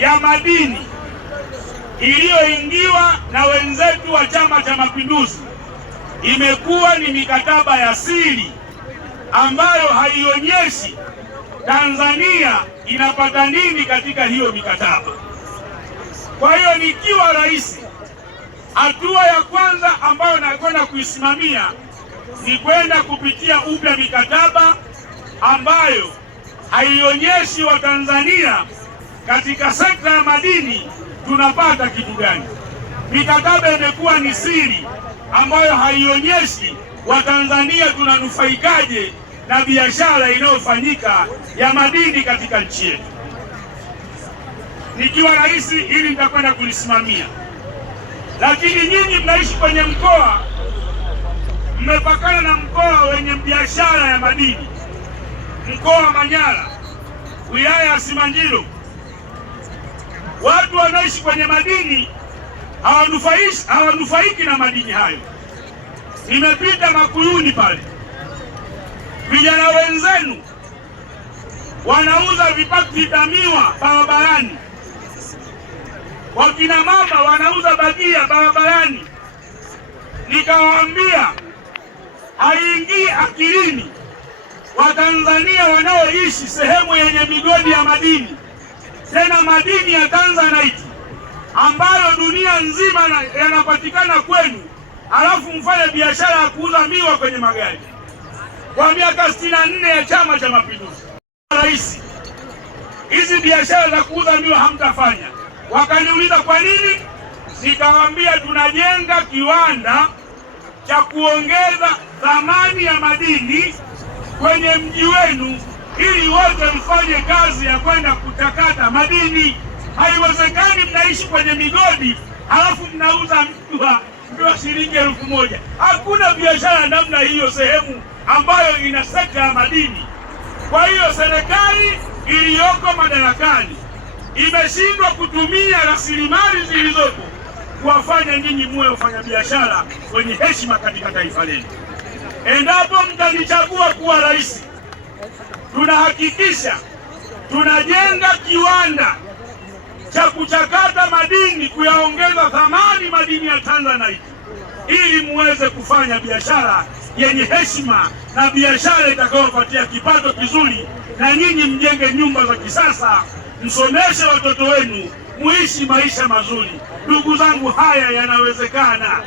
ya madini iliyoingiwa na wenzetu wa Chama cha Mapinduzi imekuwa ni mikataba ya siri ambayo haionyeshi Tanzania inapata nini katika hiyo mikataba. Kwa hiyo nikiwa rais, hatua ya kwanza ambayo nakwenda kuisimamia ni kwenda kupitia upya mikataba ambayo haionyeshi Watanzania katika sekta ya madini tunapata kitu gani. Mikataba imekuwa ni siri ambayo haionyeshi Watanzania tunanufaikaje na biashara inayofanyika ya madini katika nchi yetu. Nikiwa rais, hili nitakwenda kulisimamia. Lakini nyinyi mnaishi kwenye mkoa, mmepakana na mkoa wenye biashara ya madini, mkoa wa Manyara, wilaya ya Simanjiro. Watu wanaishi kwenye madini hawanufaiki na madini hayo. Nimepita Makuyuni pale, vijana wenzenu wanauza vipaki vya miwa barabarani, wakina mama wanauza bagia barabarani. Nikawaambia haingii akilini Watanzania wanaoishi sehemu yenye migodi ya madini, tena madini ya Tanzanite ambayo dunia nzima yanapatikana kwenu, alafu mfanye biashara ya kuuza miwa kwenye magari. Kwa miaka 64 ya Chama cha Mapinduzi, rais, hizi biashara za kuuza miwa hamtafanya. Wakaniuliza kwa nini? Nikawaambia tunajenga kiwanda cha kuongeza thamani ya madini kwenye mji wenu ili wote mfanye kazi ya kwenda kutakata madini. Haiwezekani mnaishi kwenye migodi halafu mnauza miwa shilingi 1000. Hakuna biashara namna hiyo sehemu ambayo ina sekta ya madini. Kwa hiyo serikali iliyoko madarakani imeshindwa kutumia rasilimali zilizopo kuwafanya nyinyi muwe wafanyabiashara wenye heshima katika taifa letu. Endapo mtanichagua kuwa rais, tunahakikisha tunajenga kiwanda cha kuchakata madini, kuyaongeza thamani madini ya Tanzanite, ili muweze kufanya biashara yenye heshima na biashara itakayopatia kipato kizuri, na nyinyi mjenge nyumba za kisasa, msomeshe watoto wenu, muishi maisha mazuri. Ndugu zangu, haya yanawezekana.